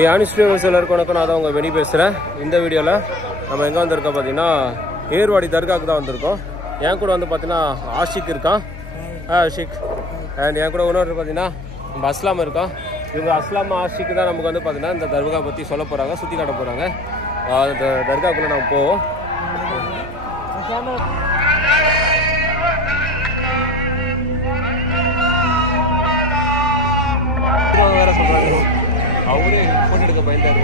ஆனிஸ்டியூஸ் எல்லாருக்கும் வணக்கம். நான் தான் உங்கள் வெனி பேசுகிறேன். இந்த வீடியோவில் நம்ம எங்கே வந்திருக்கோம் பார்த்தீங்கன்னா ஏர்வாடி தர்காவுக்கு தான் வந்திருக்கோம். என் கூட வந்து பார்த்தீங்கன்னா ஆஷிக் இருக்கான், ஆஷிக். அண்ட் என் கூட இன்னொரு பார்த்தீங்கன்னா நம்ம அஸ்லாம் இருக்கான். இவங்க அஸ்லாம் ஆஷிக்கு தான் நமக்கு வந்து பார்த்தீங்கன்னா இந்த தர்கா பற்றி சொல்ல போகிறாங்க, சுற்றி காட்ட போகிறாங்க. அந்த தர்காவுக்குள்ளே நம்ம போவோம். வேற சொல்கிறாங்க, அவரே ஃபோட்டோ எடுக்க பயந்தாரு.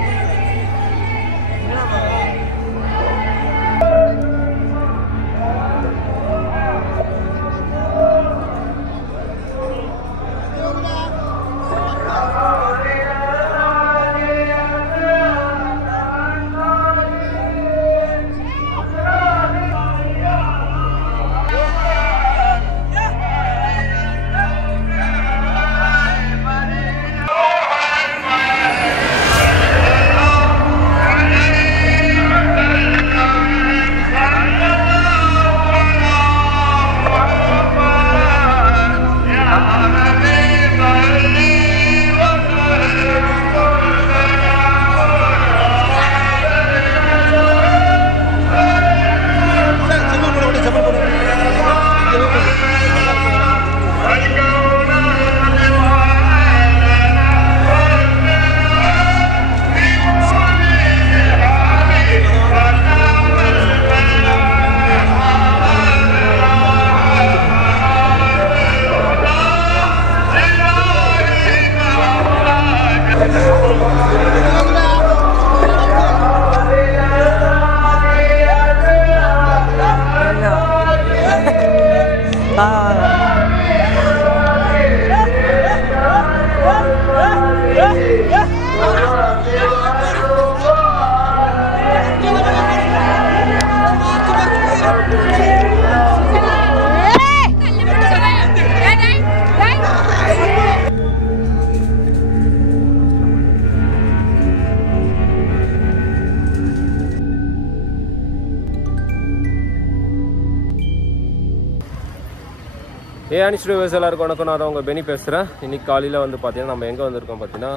ஆனிஸ்டியூஸ் எல்லாருக்கும் வணக்கம். நான் தான் உங்கள் பெனி பேசுகிறேன். இன்றைக்கி காலையில் வந்து பார்த்தீங்கன்னா நம்ம எங்கே வந்திருக்கோம் பார்த்தீங்கன்னா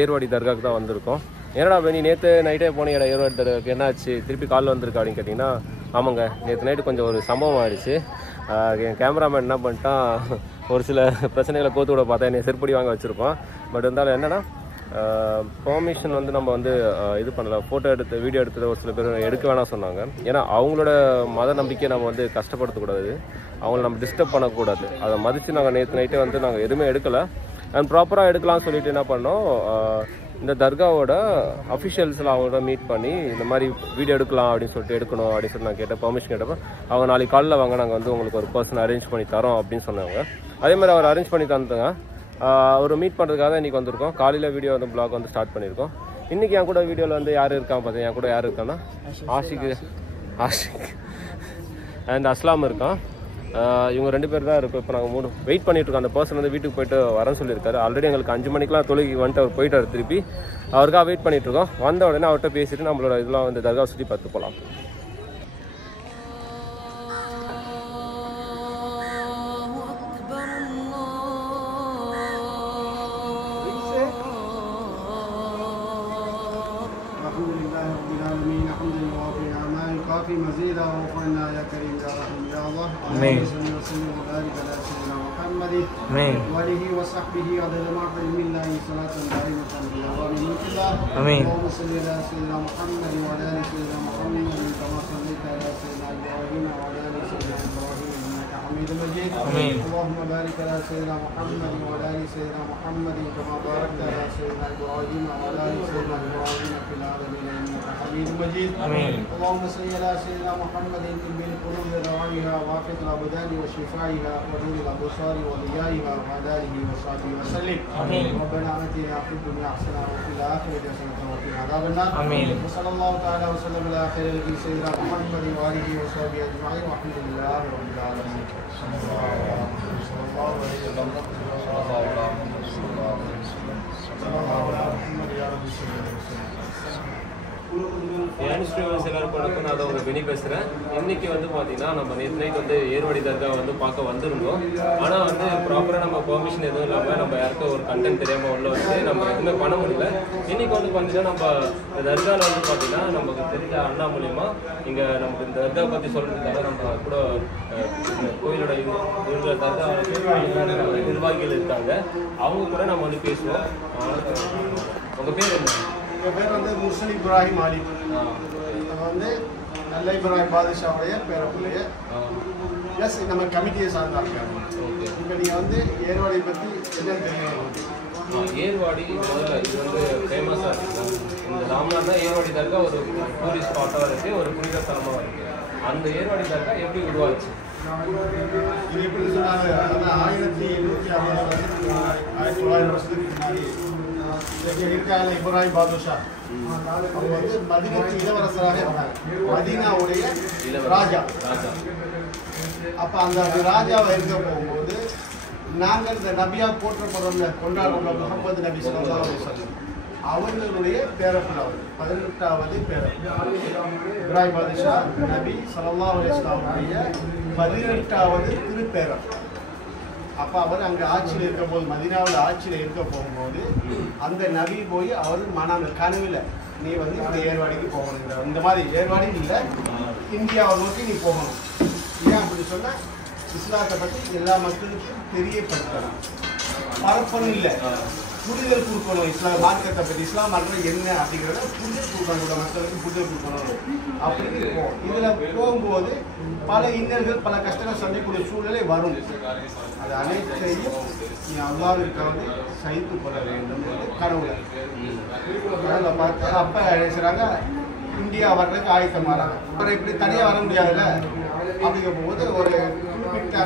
ஏர்வாடி தர்காவுக்கு தான் வந்திருக்கோம். என்னடா பெனி நேற்று நைட்டே போனீங்கடா ஏர்வாடி தர்காவுக்கு, என்னாச்சு திருப்பி காலில் வந்திருக்கா அப்படின்னு கேட்டிங்கன்னா, ஆமாங்க நேற்று நைட்டு கொஞ்சம் ஒரு சம்பவம் ஆகிடுச்சு. என் கேமராமேன் என்ன பண்ணிட்டான், ஒரு சில பிரச்சனைகளை கோத்து விட பார்த்தா என்னை செருப்படி வாங்க வச்சுருப்போம். பட் இருந்தாலும் என்னென்னா பெர்மிஷன் வந்து நம்ம வந்து இது பண்ணலை, ஃபோட்டோ எடுத்து வீடியோ எடுத்தது ஒரு சில பேர் எடுக்க வேணாம் சொன்னாங்க. ஏன்னா அவங்களோட மத நம்பிக்கையை நம்ம வந்து கஷ்டப்படுத்தக்கூடாது, அவங்கள நம்ம டிஸ்டர்ப் பண்ணக்கூடாது. அதை மதித்து நாங்கள் நேற்று நைட்டே வந்து நாங்கள் எதுவுமே எடுக்கலை. அண்ட் ப்ராப்பராக எடுக்கலாம்னு சொல்லிட்டு என்ன பண்ணோம், இந்த தர்காவோட அஃபிஷியல்ஸில் அவங்களோட மீட் பண்ணி இந்த மாதிரி வீடியோ எடுக்கலாம் அப்படின்னு சொல்லிட்டு எடுக்கணும் அப்படின்னு சொல்லி நான் கேட்டேன். பெர்மிஷன் கேட்டப்போ அவங்க நாளைக்கு காலையில் வாங்க, நாங்கள் வந்து உங்களுக்கு ஒரு பர்சன் அரேஞ்ச் பண்ணி தரோம் அப்படின்னு சொன்னாங்க. அதே மாதிரி அவர் அரேஞ்ச் பண்ணி தந்துங்க. ஒரு மீட் பண்ணுறதுக்காக தான் இன்றைக்கி வந்திருக்கோம். காலையில் வீடியோ வந்து பிளாக் வந்து ஸ்டார்ட் பண்ணியிருக்கோம். இன்றைக்கி என் கூட வீடியோவில் வந்து யார் இருக்கான் பார்த்தீங்கன்னா, என் கூட யார் இருக்கான்னா ஆஷிக் அண்ட் அஸ்லாம் இருக்கான். இவங்க 2 பேர் தான் இருக்கும். இப்போ நாங்கள் வெயிட் பண்ணிட்டுருக்கோம். அந்த பர்சன் வந்து வீட்டுக்கு போயிட்டு வரேன்னு சொல்லியிருக்காரு. ஆல்ரெடி எங்களுக்கு 5 மணிக்கெலாம் தொழுகி வந்துட்டு அவர் போயிட்டார். திருப்பி அவருக்காக வெயிட் பண்ணிட்டுருக்கோம். வந்த உடனே அவர்கிட்ட பேசிட்டு நம்மளோட இதெல்லாம் வந்து தர்கா சுற்றி பார்த்து போகலாம். مزيدا ووفقنا يا كريم يا رحيم يا الله. آمين. اللهم صل وبارك على سيدنا محمد آمين. وآله وصحبه عدد ما في علم الله صلاة دائمة بدوام ملك الله. آمين. اللهم صل على سيدنا محمد وعلى آل سيدنا محمد كما صليت على سيدنا إبراهيم وعلى آل سيدنا إبراهيم إنك حميد مجيد. آمين. اللهم بارك على سيدنا محمد وعلى آل سيدنا محمد كما باركت على سيدنا إبراهيم وعلى آل سيدنا إبراهيم في العالمين إنك حميد مجيد. آمين. اللهم صل على سيدنا محمد من قلوب ذوائها وعافية الأبدان وشفائها ونور الأبصار وضيائها وعلى آله وصحبه وسلم. آمين. ربنا آتنا في الدنيا حسنة وفي الآخرة حسنة وقنا عذاب النار. آمين. وصلى الله تعالى وسلم على خير سيدنا محمد وآله وصحبه أجمعين والحمد لله رب العالمين. صلى الله عليه وسلم. صلى الله على محمد يا رب صل وسلم. எல்லாருக்கும் நான் உங்க பெனி பேசுறேன். இன்னைக்கு வந்து பாத்தீங்கன்னா நம்ம நேற்று நைட் வந்து ஏர்வாடி தர்கா வந்து பார்க்க வந்திருந்தோம். ஆனா வந்து ப்ராப்பரா நம்ம பெர்மிஷன் எதுவும் இல்லாம நம்ம யாருக்கும் ஒரு கண்டென்ட் தெரியாம உள்ள வந்து நம்ம எதுவுமே பண்ண முடியல. இன்னைக்கு வந்து பாத்தீங்கன்னா நம்ம தர்கால வந்து பாத்தீங்கன்னா நமக்கு தெரிஞ்ச அண்ணா மூலியமா இங்க நமக்கு இந்த தர்கா பத்தி சொல்றதுக்காக நம்ம கூட கோயிலோட தர்கா நிர்வாகிகள் இருக்காங்க. அவங்க கூட நம்ம வந்து பேசுவோம். உங்க பேர் என்ன? எங்கள் பேர் வந்து முர்சல் இப்ராஹிம் அலி. வந்து நல்ல இப்ராஹிம் பாதுஷாவுடைய பேரப்பிள்ளைய ப்ளஸ் நம்ம கமிட்டியை சார்ந்தாங்க. இப்போ நீங்கள் வந்து ஏர்வாடி பற்றி என்ன தெரியும்? ஏர்வாடி முதல்ல இது வந்து ஃபேமஸாக இருக்குது. இந்த ராம்நாத் தான் ஏர்வாடி தர்கா ஒரு டூரிஸ்ட் ஸ்பாட்டாக இருக்குது, ஒரு புனித ஸ்தலமாக இருக்குது. அந்த ஏர்வாடி தர்கா எப்படி உருவாச்சு? இது எப்படி சொன்னாங்க, 1850 வருஷத்துக்கு முன்னாடி, 1900 வருஷத்துக்கு முன்னாடி இருக்காங்க இப்ராஹிம் பாதுஷா. அவங்க வந்து மதீனாவுக்கு இளவரசராக இருந்தாங்க. மதீனாவுடைய ராஜா. அப்போ அந்த ராஜாவை இருக்க போகும்போது நாங்கள் இந்த நபியா போற்றப்படுற கொண்டாடுற முகமது நபி ஸல்லல்லாஹு அலைஹி வஸல்லம் அவர்களுடைய பேரப்பிள்ளை, 18வது பேரப்பிள்ளை இப்ராஹிம் பாதுஷா நபி ஸல்லல்லாஹு அலைஹி வஸல்லம் 18வது திருப்பேரன். அப்போ அவர் அங்கே ஆட்சியில் இருக்க போது, மதீனாவில் ஆட்சியில் இருக்க போகும்போது அந்த நபி போய் அவர் கனவில் நீ வந்து இந்த ஏர்வாடிக்கு போகணும், இந்த மாதிரி ஏர்வாடி இல்லை இந்தியாவை நோக்கி நீ போகணும். ஏன் அப்படி சொன்னால் இஸ்லாத்தை பற்றி எல்லா மக்களுக்கும் தெரியப்படுத்தலாம், பரப்பணும் இல்லை, புரிதல் கொடுக்கணும். இஸ்லாம் மார்க்கத்தை பற்றி, இஸ்லாம் மார்க்கம் என்ன அப்படிங்கிறத புரிதல் கொடுக்கணும், மக்களுக்கு புரிதல் கொடுக்கணும் அப்படின்னு போகும். இதில் போகும்போது பல இன்னல்கள் பல கஷ்டங்கள் சந்திக்கக்கூடிய சூழ்நிலை வரும். அது அனைத்தையும் நீ அல்லாஹ்விற்காக சகித்து கொள்ள வேண்டும் கனவுல பார்த்து அப்போ நினைச்சாங்க இந்தியா வர்றதுக்கு ஆயத்தமாறாங்க. அப்புறம் இப்படி தனியாக வர முடியாதுல்ல, அப்படிங்க போகும்போது ஒரு குறிப்பிட்ட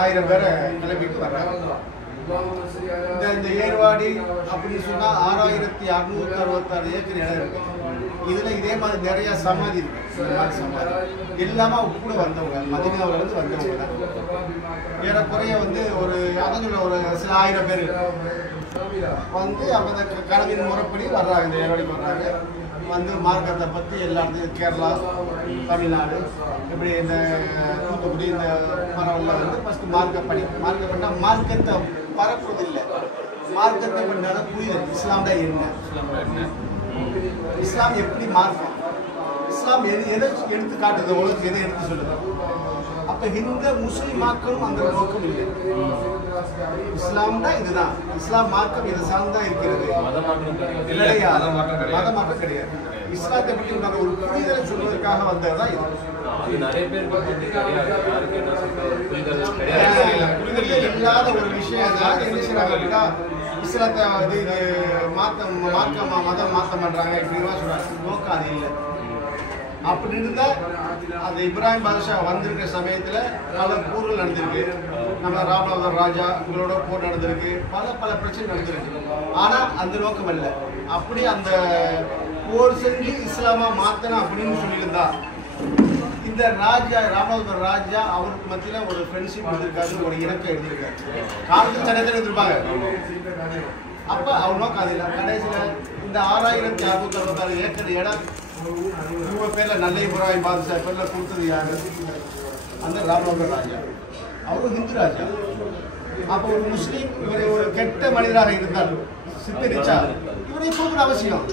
1000 பேரை கிளம்பிட்டு வர்றாங்க. இந்த ஏர்வாடி அப்படின்னு சொன்னால் 6666 ஏக்கர் இடம் இருக்கு. இதில் இதே மாதிரி நிறைய சமாதி இருக்கு. சமாதி எல்லாமே கூட வந்தவங்க, மதீனாவிலிருந்து வந்தவங்க தான். ஏறக்குறைய வந்து ஒரு அதோட ஒரு சில 1000 பேர் வந்து அவங்க கனவின் முறைப்படி வர்றாங்க, இந்த ஏர்வாடி வர்றாங்க. வந்து மார்க்கத்தை பற்றி எல்லா இடத்துலையும் கேரளா, தமிழ்நாடு, இப்படி இந்த தூத்துக்குடி இந்த மரவெல்லாம் வந்து ஃபஸ்ட்டு மார்க்கம் பண்ணால் மார்க்கத்தை பரப்புறது இல்லை, மார்க்கத்தை பண்ணாலும் புரியுது இஸ்லாம் தான் என்ன, இஸ்லாம் எப்படி மார்க்கம், இஸ்லாம் எதை எடுத்து காட்டுது, உலகத்துக்கு எதை எடுத்து சொல்லுது. அப்போ இந்த முஸ்லீம் மார்க்கம் அந்த நோக்கம் இல்லை. இஸ்லாம் தான் இதுதான், இஸ்லாம் மார்க்கம் இதை சார்ந்தான் இருக்கிறது, மத மாற்றம் கிடையாது. இஸ்லாத்தை பற்றி உண்டான ஒரு புரிதலை சொல்வதற்காக வந்ததுதான் இது. நிறைய பேருக்கு புரிதல் இல்லாத ஒரு விஷயம் தான் என்ன செய்யறாங்க அப்படின்னா இஸ்லாத்தை இது மார்க்கமா மதம் மாற்றம் பண்றாங்க இப்படிலாம் சொல்றாங்க. நோக்கம் அது இல்லை. அப்படி இருந்தா அந்த இப்ராஹிம் பாதுஷா வந்திருக்கிற சமயத்துல பல போர்கள் நடந்திருக்கு. நம்ம ராம்நாத் ராஜா இவங்களோட போர் நடந்திருக்கு, பல பிரச்சனை நடந்திருக்கு. ஆனா அந்த நோக்கம் இல்லை. அப்படி அந்த போர் செஞ்சு இஸ்லாமா மாத்தணும் அப்படின்னு சொல்லியிருந்தா இந்த ராஜா ராம்நாத் ராஜா அவருக்கு மத்தியில ஒரு ஃப்ரெண்ட்ஷிப் இருந்திருக்காரு, ஒரு இலக்கை எழுதியிருக்காரு. காலத்தில் தனியாக இருந்திருப்பாங்க. அப்ப அவர் நோக்கம் அது இல்லை. கடைசியில இந்த 6666 ஏக்கர் இடம் இவங்க பேர்ல நல்ல இப்ராஹிம் பாதுஷா பேர்ல கொடுத்தது யாரு? அந்த ராம்நாத் ராஜா. அவரும் ஹிந்து ராஜா. அப்போ ஒரு முஸ்லீம் இவரை ஒரு கெட்ட மனிதராக இருந்தால் சித்தரிச்சா இவரை போகிற அவசியம்.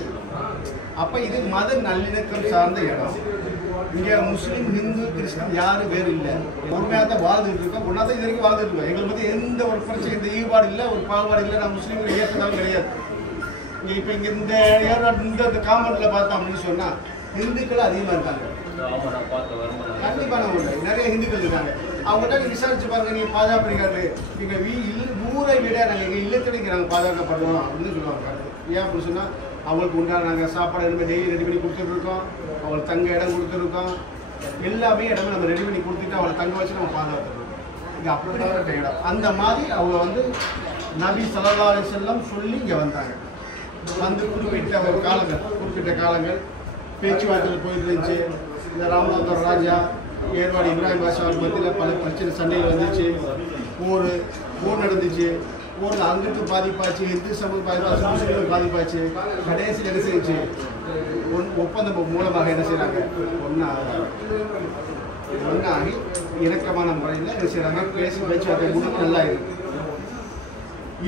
அப்ப இது மத நல்லிணக்கம் சார்ந்த இடம். இங்க முஸ்லீம், ஹிந்து, கிறிஸ்டின் யாரும் வேறு இல்லை. உண்மையாக தான் வாழ்ந்துட்டு இருக்கோம், ஒன்றா தான் இது வரைக்கும் வாழ்ந்துட்டு இருக்கோம். எங்களை பற்றி எந்த ஒரு பிரச்சனை, இந்த ஈடுபாடு இல்லை, ஒரு பாகுபாடு இல்லை. நான் முஸ்லீம்களை ஏற்றதாலும் கிடையாது. இப்போ இங்கே இந்த காமெண்ட்ல பார்த்தோம் அப்படின்னு சொன்னா ஹிந்துக்கள் அதிகமாக இருக்காங்க. கண்டிப்பான ஒன்று, நிறைய ஹிந்துக்கள் இருக்காங்க. அவங்கள்ட்ட விசாரிச்சு பாருங்க, நீங்க பாதுகாப்புறீங்க, நீங்க ஊரை விட நாங்கள் எங்கள் இல்லத்தினைக்கு நாங்கள் பாதுகாக்கப்படுறோம் அப்படின்னு சொல்லுவாங்க. ஏன் அப்படின்னு சொன்னா அவங்களுக்கு உண்டான நாங்கள் சாப்பாடு எதுவுமே டெய்லி ரெடி பண்ணி கொடுத்துட்ருக்கோம், அவங்களுக்கு தங்க இடம் கொடுத்துருக்கோம், எல்லாமே இடமே நம்ம ரெடி பண்ணி கொடுத்துட்டு அவங்களை தங்க வச்சு நம்ம பாதுகாத்துருக்கோம். இங்கே அப்படிப்பட்ட இடம். அந்த மாதிரி அவங்க வந்து நபி ஸல்லல்லாஹு அலைஹி வஸல்லம் சொல்லி இங்கே வந்தாங்க. வந்து குறிப்பிட்ட காலங்கள் பேச்சுவார்த்தையில் போயிட்டு இருந்துச்சு. இந்த ராம்நாத் ராஜா ஏர்வாடி இப்ராஹிம் பாஷா மத்தியில் பல பிரச்சனை சண்டைகள் வந்துச்சு, போர் நடந்துச்சு. போரில் அங்கிட்டு பாதிப்பாச்சு, ஹிந்து சமூகம் பாதிப்பாச்சு, முஸ்லீம்களுக்கு பாதிப்பாச்சு. கடைசியில் என்ன செஞ்சு ஒப்பந்தம் மூலமாக என்ன செய்கிறாங்க ஒன்றாகி இணக்கமான முறையில் என்ன செய்கிறாங்க பேசி பேச்சுவார்த்தை முடிவு நல்லா இருக்கு.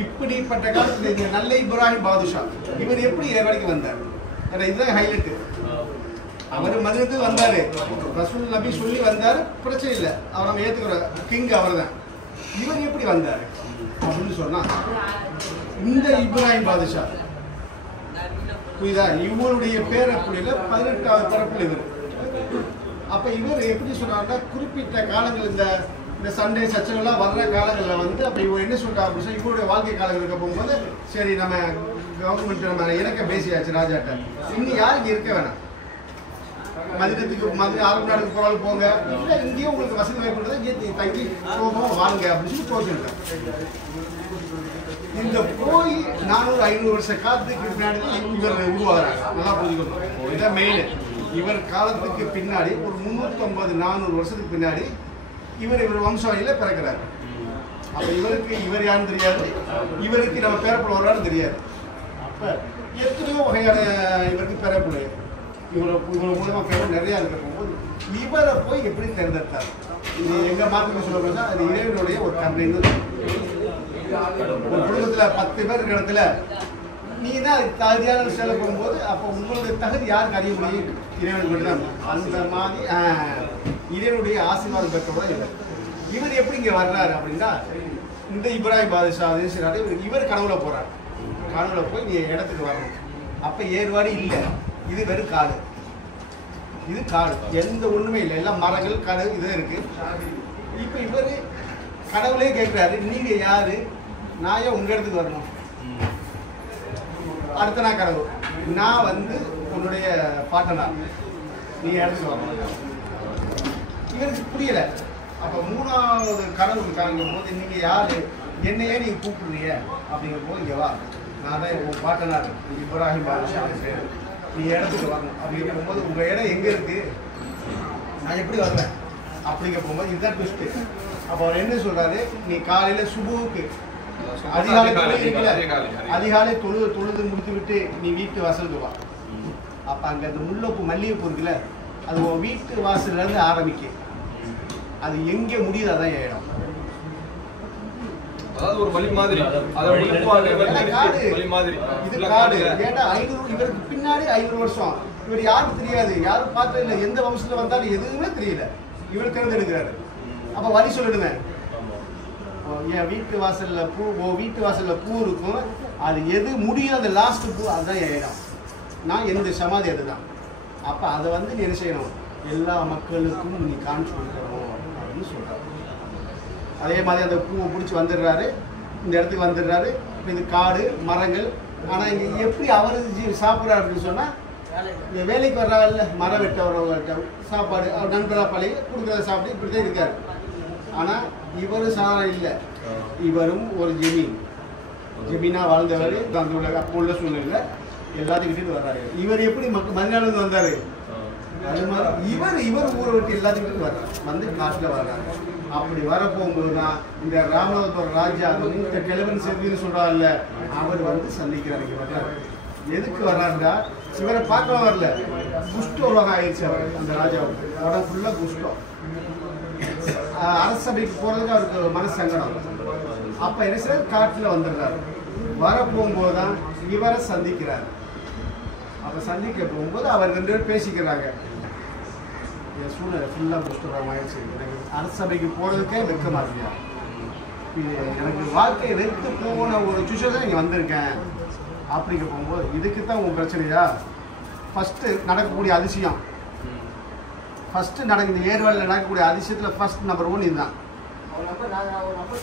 இப்படிப்பட்ட காலத்தில் இந்த நல்ல இப்ராஹிம் பாதுஷா இவர் எப்படி ஏர்வாடிக்கு வந்தார்? ஏன்னா இதுதான் ஹைலைட்டு. அவர் மதினத்துக்கு வந்தார், ரசூல் நபி சொல்லி வந்தார், பிரச்சனை இல்லை, அவர் நம்ம ஏற்றுக்கிற கிங் அவர் தான். இவர் எப்படி வந்தார் அப்படின்னு சொன்னால் இந்த இப்ராஹிம் பாதுஷா புரியுதா, இவருடைய பேரக்குடியில் 18வது பிறப்பில் இவர். அப்போ இவர் எப்படி சொன்னார்னா குறிப்பிட்ட காலங்கள் இந்த சண்டே சச்சனெல்லாம் வர்ற காலங்களில் வந்து அப்போ இவர் என்ன சொல்கிறார் அப்படின்னு சொல்லி இவருடைய வாழ்க்கை காலங்கள் இருக்க போகும்போது சரி நம்ம கவர்மெண்ட் நம்ம இணக்க பேசியாச்சு ராஜாட்ட, இன்னும் யாருக்கு இருக்க வேணாம், மதினத்துக்கு அரபு நாடுக்கு போகிறாலும் போங்க, இல்லை இங்கேயும் உங்களுக்கு வசதி வாய்ப்புன்றதை இங்கே தங்கி போகும் வாங்க அப்படின்னு சொல்லி போச்சுருக்கேன். இந்த போய் 400-500 வருஷ காலத்துக்கு பின்னாடி இவர் உருவாகிறாங்க. நல்லா புரிஞ்சுக்கணும், இதான் மெயின். இவர் காலத்துக்கு பின்னாடி ஒரு 350-400 வருஷத்துக்கு பின்னாடி இவர் வம்சாவளியில் பிறக்கிறார். அப்போ இவர் யாருன்னு தெரியாது, இவருக்கு நம்ம பேரப்புல வர்றான்னு தெரியாது. அப்போ எத்தனையோ வகையான இவருக்கு பேரப்புல இவரை மூலமாக பேர் நிறையா இருக்க போகும்போது இவரை போய் எப்படி தேர்ந்தெடுத்தார்? இது எங்கள் மார்க்கெட்டில் சொல்ல போனால் அது இறைவனுடைய ஒரு கருணைன்னு. ஒரு குடும்பத்தில் 10 பேர் இருக்கிற இடத்துல நீ தான் தகுதியான செல்ல போகும்போது அப்போ உங்களுடைய தகுதி யாருக்கு அறிய முடியும்? இறைவனுக்கு மட்டும்தான். அந்த மாதிரி இறைவனுடைய ஆசீர்வாதம் பெற்றோட இவர் எப்படி இங்கே வர்றாரு அப்படின்னா இந்த இப்ராஹிம் பாதுஷா இவர் கனவுல போகிறார். கனவுல போய் நீ இடத்துக்கு வரணும். அப்போ ஏர்வாடி இல்லை, இது வெறும் காடு. இது காடு, எந்த ஒன்றுமே இல்லை, எல்லாம் மரங்கள் காடு இதுதான் இருக்கு. இப்போ இவர் கடவுளே கேட்குறாரு, நீங்கள் யாரு, நான் ஏன் உங்கள் இடத்துக்கு வரணும்? அடுத்த நாள் கடவுள், நான் வந்து உன்னுடைய பாட்டனா, நீ இடத்துக்கு வரணும். இவருக்கு புரியலை. அப்போ 3வது கடவுள் காங்கும் போது நீங்கள் யாரு, என்னையே நீங்கள் கூப்பிடுறீங்க அப்படிங்கும் போது இங்கே வா, நான் தான் உன் பாட்டனார் இப்ராஹிம் பாதுஷா பேர், நீ இடத்துக்கு வரணும். அப்படி இருக்கும்போது உங்கள் இடம் எங்கே இருக்குது, நான் எப்படி வருவேன் அப்படிங்க போகும்போது இதுதான் ட்விஸ்ட்டு. அப்போ அவர் என்ன சொல்கிறாரு, நீ காலையில் சுபுவுக்கு அதிகாலை தொழுது முடித்து விட்டு நீ வீட்டு வாசலுக்கு வா. அப்போ அங்கே அந்த முல்லைப்பூ மல்லிகைப்பூ இருக்குல்ல, அது உன் வீட்டு வாசல்லேருந்து ஆரம்பிக்க, அது எங்கே முடியுது அதான் இடம். அதாவது ஒரு வழி மாதிரி இது காடு. ஏன்னா 500 இவருக்கு பின்னாடி 500 வருஷம் இவர் யாருக்கு தெரியாது, யாரும் பார்த்தது இல்லை, எந்த வம்சத்துல வந்தாலும் எதுவுமே தெரியல, இவர் தேர்ந்தெடுக்கிறாரு. அப்ப வழி சொல்லிடுங்க, என் வீட்டு வாசல்ல பூ, வீட்டு வாசல்ல பூ இருக்கும், அது எது முடியும் அந்த லாஸ்ட் பூ அதுதான் என் இடம், நான் எந்த சமாதி அதுதான். அப்ப அதை வந்து நீ என்ன செய்யணும், எல்லா மக்களுக்கும் நீ காமிச்சு கொடுக்கணும் அப்படின்னு சொல்றாரு. அதே மாதிரி அந்த பூவை பிடிச்சி வந்துடுறாரு, இந்த இடத்துக்கு வந்துடுறாரு. இது காடு மரங்கள். ஆனால் இங்கே எப்படி அவர் சாப்பிட்றாரு அப்படின்னு சொன்னால், இந்த வேலைக்கு வர்றாங்கல்ல மரம் வெட்ட வர்றவங்கள்ட்ட சாப்பாடு அவர் நண்பராக பழகி கொடுக்குறத சாப்பிட்டு இப்படி தான் இருக்கார். ஆனால் இவரும் சாதாரண இல்லை, இவரும் ஒரு ஜெமீனாக வாழ்ந்தவர். அந்த உள்ள அப்போ உள்ள சூழ்நிலை எல்லாத்தையும் விட்டுட்டு வர்றாரு. இவர் எப்படி மதினாலேருந்து வந்தார், அது மாதிரி இவர் ஊரை விட்டு எல்லாத்தையும் விட்டு வர்றாரு, வந்து காட்டில் வர்றாரு. அப்படி வரப்போகும்போது தான் இந்த ராமநாதபுரம் ராஜா இந்த கிழவன் செல்வின்னு சொல்கிறாங்கல்ல, அவர் வந்து சந்திக்கிறார். இங்கே வர்றாரு. எதுக்கு வர்றாருண்டா, இவரை பார்க்க வரல, குஷ்டம் உலகம் ஆயிடுச்சு அவர் அந்த ராஜாவுக்கு, உடம்பு ஃபுல்லாக குஷ்டம். அரசபைக்கு போகிறதுக்கு அவருக்கு மனசு சங்கடம். அப்போ என்ன செய்ய காட்டில் வந்துடுறாரு. வரப்போகும்போது தான் இவரை சந்திக்கிறார். அப்போ சந்திக்க போகும்போது அவர் 2 பேரும் பேசிக்கிறாங்க. என் சூழ்நிலை ஃபுல்லாக குஷ்டம் ஆயிடுச்சு, எனக்கு அரசபைக்கு போகிறதுக்கே வெட்கமா இருக்கியா, எனக்கு வாழ்க்கையை வெறுத்து போன ஒரு சுச்சுவேஷன் இங்கே வந்திருக்கேன் அப்படிங்க போகும்போது, இதுக்கு தான் உங்கள் பிரச்சனையா? ஃபஸ்ட்டு நடக்கக்கூடிய அதிசயம், ஃபஸ்ட்டு இந்த ஏர்வாடியில் நடக்கக்கூடிய அதிசயத்தில் ஃபஸ்ட் நம்பர் 1 இதுதான்.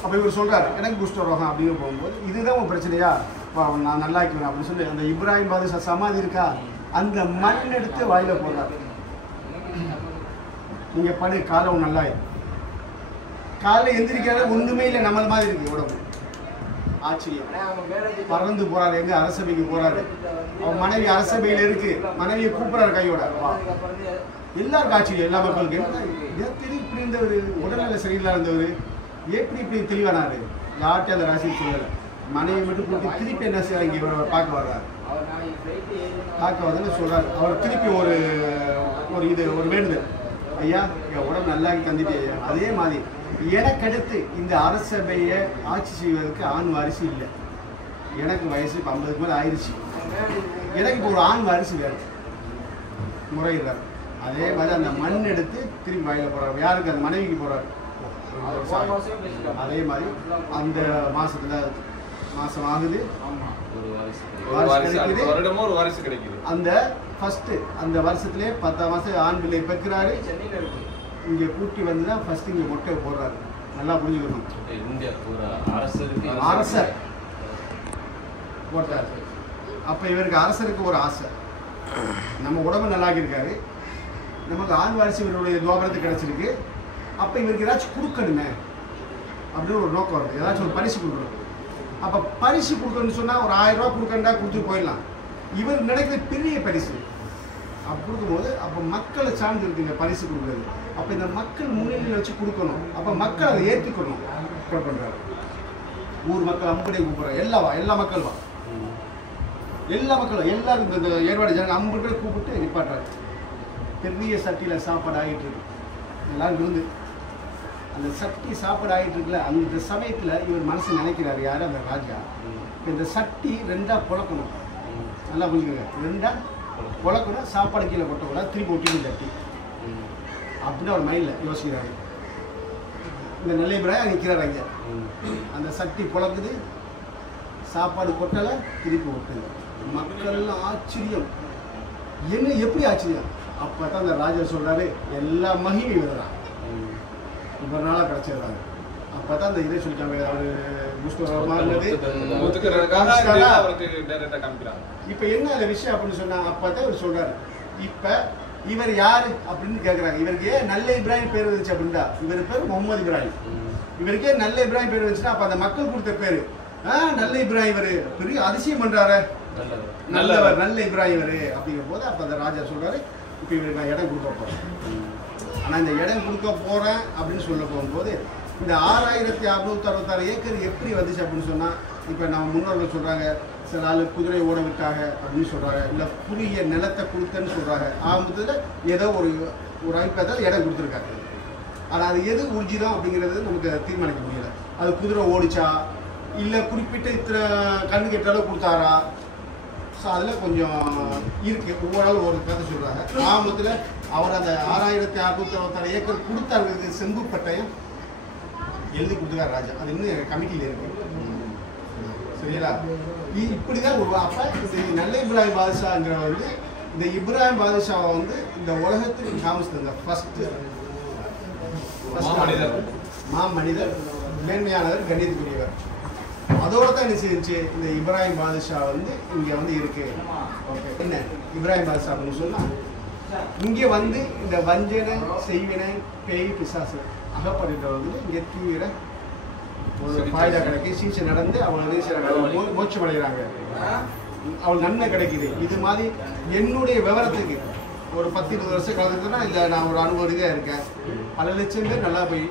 அப்போ இவர் சொல்கிறார், எனக்கு குஷ்டரோகம் அப்படின்னு போகும்போது, இதுதான் உங்கள் பிரச்சனையா, நான் நல்லா இருக்குவேன் அப்படின்னு சொல்லி அந்த இப்ராஹிம் பாதுஷா சமாதி இருக்கா, அந்த மண் எடுத்து வாயில போடுறாரு. நீங்கள் படு, காலம் நல்லா காலையில் எந்திரிக்காத ஒன்றுமே இல்லை, நம்மள மாதிரி இருக்கு உடம்பு. ஆச்சரியம். பறந்து போறாரு, எங்க அரசபைக்கு போறாரு. அவன் மனைவி அரசபையில் இருக்கு, மனைவியை கூப்பிடுறாரு கையோட. எல்லாருக்கும் ஆச்சரியம், எல்லா மக்களுக்கு. எப்படி இப்படி இருந்தவர், உடல்நிலை சரியில்லா இருந்தவர் எப்படி இப்படி தெளிவானாரு? யார்கிட்ட அந்த ராசி சொல்லலை. மனைவி மட்டும் கூட்டி திருப்பி என்ன செய்ய இங்கே பார்க்க வர்றாரு. பார்க்க வந்து சொல்றாரு. அவர் திருப்பி ஒரு வேண்டுதல், ஐயா என் உடம்பு நல்லா தந்துட்டு ஐயா, அதே மாதிரி எனக்கடுத்து இந்த அரசபையை ஆட்சி செய்வதற்கு ஆண் வாரிசு இல்லை. எனக்கு வயசு இப்போ 50க்கு மேலே ஆயிடுச்சு. எனக்கு இப்போ ஒரு ஆண் வாரிசு வேறு முறையிடுறார். அதே மாதிரி அந்த மண் எடுத்து திரும்பி வாயில போறாரு. யாருக்கு? அந்த மனைவிக்கு போறாரு. அதே மாதிரி அந்த மாசம் ஆகுது, அந்த ஃபர்ஸ்ட் அந்த வருஷத்திலே 10ஆம் மாசம் ஆண் பிள்ளை பெற்கிறாரு. இங்க கூட்டி வந்துதான் ஃபர்ஸ்ட் இங்க மொட்டை போடுறாரு. நல்லா புரிஞ்சுக்கணும். அரசர் போட்டார். அப்ப இவருக்கு அரசருக்கு ஒரு ஆசை, நம்ம உடம்பு நல்லா இருக்காரு, நமக்கு ஆண் வாரிசு இவருடைய துவாபரத்துக்கு கிடைச்சிருக்கு, அப்ப இவருக்கு ஏதாச்சும் கொடுக்கணுமே அப்படின்னு ஒரு நோக்கம் வருது. ஏதாச்சும் ஒரு பரிசு கொடுக்கணும். அப்ப பரிசு கொடுக்கணும்னு சொன்னா ஒரு 1000 ரூபாய் கொடுக்கண்டா கொடுத்துட்டு போயிடலாம். இவர் நினைக்கிறது பெரிய பரிசு. அப்படி கொடுக்கும்போது அப்ப மக்களை சார்ந்து இருக்குங்க பரிசு கொடுக்குறது. அப்ப இந்த மக்கள் முன்னிலையில் வச்சு கொடுக்கணும். அப்ப மக்கள் அதை ஏற்றுக்கணும் பண்றாரு. ஊர் மக்கள் அம்புடைய கூப்பிடுறாரு. எல்லா மக்கள் வா, எல்லா மக்களும் எல்லாரும் இந்த ஏற்பாடு ஜனங்க 50 பேர் கூப்பிட்டு நிப்பாட்டுறாரு. பெரிய சட்டியில சாப்பாடு ஆகிட்டு இருக்கு. எல்லாரும் விருந்து அந்த சட்டி சாப்பாடு ஆகிட்டு இருக்குல்ல, அந்த சமயத்துல இவர் மனசு நினைக்கிறாரு, யாரு? அந்த ராஜா. இந்த சட்டி 2ஆ புழக்கணும். நல்லா புரிஞ்சுக்கங்க, 2ஆ புழக்கணும். சாப்பாடு கீழே கொட்டக்கூடாது, திருப்பி ஒட்டிக்கணும் சட்டி அப்படின்னு அவர் மைண்ட்ல யோசிக்கிறாரு. இந்த நெல்லை பிராயம் நிற்கிறார் அங்கே. அந்த சட்டி புழக்குது, சாப்பாடு கொட்டலை, திருப்பி ஒட்டுது. மக்கள்லாம் ஆச்சரியம். என்ன எப்படி ஆச்சரியம்? அப்பதான் அந்த ராஜா சொல்றாரு, எல்லா மகிமை வருதான் ஒரு நாளாக கிடைச்சிடுறாங்க. அப்பதான் அந்த இதை சொல்லிட்டாங்க, இப்ப என்ன அந்த விஷயம் அப்படின்னு சொன்னாங்க. அப்பதான் இவர் சொல்றாரு, இப்ப இவர் யாரு அப்படின்னு கேட்கறாங்க. இவருக்கு ஏன் நல்ல இப்ராஹிம் பேர் வந்துச்சு அப்படின்னா, இவர் பேர் முகமது இப்ராஹிம். இவருக்கே நல்ல இப்ராஹிம் பேர் வந்துச்சுன்னா அப்ப அந்த மக்கள் கொடுத்த பேரு நல்ல இப்ராஹிம் இவரு பெரிய அதிசயம் பண்றாரு, நல்லவர் நல்ல இப்ராஹிம் இவரு அப்படிங்கும் போது அப்ப அந்த ராஜா சொல்றாரு, இப்ப இவருக்கு நான் இடம் கொடுக்க போறேன். ஆனா இந்த இடம் கொடுக்க போறேன் அப்படின்னு சொல்ல போகும்போது இந்த 6666 ஏக்கர் எப்படி வந்துச்சு அப்படின்னு சொன்னா, இப்ப நம்ம முன்னோர்கள் சொல்றாங்க, சில ஆளு குதிரை ஓட விட்டாங்க அப்படின்னு சொல்றாங்க, இல்ல புதிய நிலத்தை கொடுத்தேன்னு சொல்றாங்க. ஆரம்பத்துல ஏதோ ஒரு அபிப்பிராயத்தில் இடம் கொடுத்துருக்காரு. ஆனா அது எது உறுதிதான் அப்படிங்கிறது நமக்கு தீர்மானிக்க முடியல. அது குதிரை ஓடிச்சா இல்ல குறிப்பிட்ட இத்தனை கண்ணு கெட்டாலும் கொடுத்தாரா, ஸோ அதில் கொஞ்சம் இருக்கு. ஒவ்வொரு நாளும் ஒரு கதை சொல்றாங்க. ஆரம்பத்தில் அவர் அந்த 6666 ஏக்கர் கொடுத்தாருக்கு செம்பு பட்டயம் எழுதி கொடுத்துருக்காரு ராஜா. அது இன்னும் கமிட்டியில் இருக்கு. சரிங்களா? இப்படிதான் ஒரு அப்ப இந்த நல்ல இப்ராஹிம் பாதுஷாங்கிற வந்து இந்த இப்ராஹிம் பாதுஷாவை வந்து இந்த உலகத்துக்கு காமிச்சிருந்த ஃபர்ஸ்ட் மாமனிதர், மேன்மையானவர், கண்ணியத்துக்குரியவர். அதோட தான் என்ன செஞ்சு இந்த இப்ராஹிம் பாதுஷா வந்து இங்க வந்து இருக்கு. ஓகே, என்ன இப்ராஹிம் பாதுஷா அப்படின்னு சொன்னா, இங்க வந்து இந்த வஞ்சனை செய்வினை பேய் பிசாசு அகப்பட்டு இங்க தூயிற ஒரு பாய்தா கிடைக்கு, சீச்சை நடந்து அவங்க மோட்சம் அடைகிறாங்க, அவள் நன்மை கிடைக்குது. இது மாதிரி என்னுடைய விவரத்துக்கு ஒரு 10-20 வருஷம் கலந்துன்னா இல்லை, நான் ஒரு அனுபவம் இருக்கேன், பல லட்சம் பேர் நல்லா போய்